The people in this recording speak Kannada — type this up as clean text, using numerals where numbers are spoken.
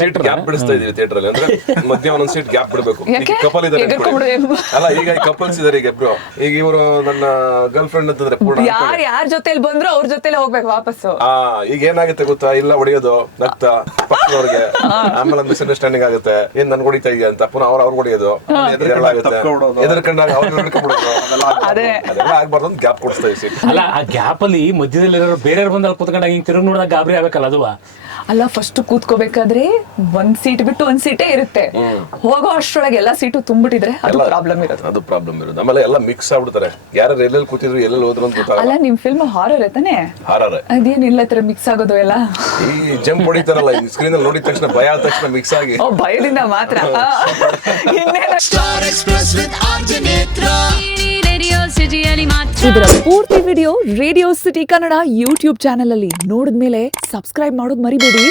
ಸೀಟ್ ಗ್ಯಾಪ್ ಬಿಡಿಸ್ತಾ ಇದೀವಿ ಥಿಯೇಟರ್ ಅಲ್ಲಿ. ಅಂದ್ರೆ ಮಧ್ಯ ಒಂದೊಂದ್ ಸೀಟ್ ಗ್ಯಾಪ್ ಬಿಡಬೇಕು. ಯಾಕೆ? ಕಪಲ್ ಇದಾರೆ ಎಗರ್ಕೊಂಡ್ಬಿಡು ಏನು? ಅಲ್ಲ, ಈಗ ಕಪಲ್ಸ್ ಇದಾರೆ ಈಗ ಇಬ್ರು. ಈಗ ಇವರು ನನ್ನ ಗರ್ಲ್ ಫ್ರೆಂಡ್ ಅಂತಂದ್ರೆ ಪೂರ್ಣ ಯಾರ ಜೊತೆಲಿ ಬಂದ್ರು ಅವ್ರ ಜೊತೆಲೆ ಹೋಗ್ಬೇಕು ವಾಪಸ್ಸು. ಈಗ ಏನಾಗುತ್ತೆ ಗೊತ್ತಾ, ಇಲ್ಲ ಹೊಡೆಯೋದು ನಗ್ತಾ ಪಕ್ಕದವ್ರಿಗೆ, ಆಮೇಲೆ ಮಿಸ್ಅಂಡರ್ಸ್ಟ್ಯಾಂಡಿಂಗ್ ಆಗುತ್ತೆ, ಏನ್ ನನ್ ಹೊಡಿತಾ ಇದೆಯಾ ಅಂತ ಪುನಃ ಅವ್ರು ಹೊಡೆಯೋದು, ಇದೆಲ್ಲ ಆಗುತ್ತೆ. ಎದುರ್ಕೊಂಡಾಗ ಅವ್ರು ಹಿಡ್ಕೊಂಡ್ಬಿಡೋದು, ಅದೆಲ್ಲ ಆಗ್ಬಾರ್ದು ಅಂತ ಗ್ಯಾಪ್ ಕೊಡಿಸ್ತಾ ಇದ್ದೀವಿ ಸೀಟ್. ಅಲ್ಲ, ಆ ಗ್ಯಾಪ್ ಅಲ್ಲಿ ಮಧ್ಯದಲ್ಲಿ ಬೇರೆಯವ್ರು ಬಂದಾಗ ಕೂತ್ಕೊಂಡಾಗ ಹಿಂಗ್ ತಿರುಗಿ ನೋಡಿದಾಗ ಗಾಬರಿ ಆಗ್ಬೇಕಲ್ಲ ಅದು. ಅಲ್ಲ, ಫಸ್ಟ್ ಕೂತ್ಕೋಬೇಕಾದ್ರೆ ಒಂದ್ ಸೀಟ್ ಬಿಟ್ಟು ಒಂದ್ ಸೀಟೇ ಇರುತ್ತೆ. ಹೋಗೋ ಅಷ್ಟ್ರೊಳಗೆ ಎಲ್ಲಾ ಸೀಟು ತುಂಬಿಟ್ಟಿದ್ರೆ ಅದು ಪ್ರಾಬ್ಲಮ್ ಇರೋದು. ಅದು ಪ್ರಾಬ್ಲಮ್ ಇರೋದು. ಆಮೇಲೆ ಎಲ್ಲ ಮಿಕ್ಸ್ ಆಗ್ಬಿಡ್ತಾರೆ, ಯಾರು ಎಲ್ಲೆಲ್ಲಿ ಕೂತಿದ್ರು ಎಲ್ಲೆಲ್ಲಿ ಹೋದ್ರು ಅಂತ ಗೊತ್ತಾಗಲ್ಲ. ಅಲ್ಲ, ನಿಮ್ ಫಿಲ್ಮ್ ಹಾರರ್ ತಾನೆ? ಹಾರರ್ ಅದೇನಿಲ್ಲ ತರ ಮಿಕ್ಸ್ ಆಗೋದು ಎಲ್ಲ. ಈ ಜಂಪ್ ಹೊಡಿತಾರಲ್ಲ ಸ್ಕ್ರೀನ್ ಅಲ್ಲಿ ನೋಡಿದ ತಕ್ಷಣ ಭಯ ಆದ ತಕ್ಷಣ ಮಿಕ್ಸ್ ಆಗಿ ಭಯದಿಂದ ಮಾತ್ರ. ಇದರ ಪೂರ್ತಿ video radio city Kannada YouTube channel ಅಲ್ಲಿ ನೋಡಿದ್ಮೇಲೆ ಸಬ್ಸ್ಕ್ರೈಬ್ ಮಾಡೋದು ಮರಿಬೇಡಿ.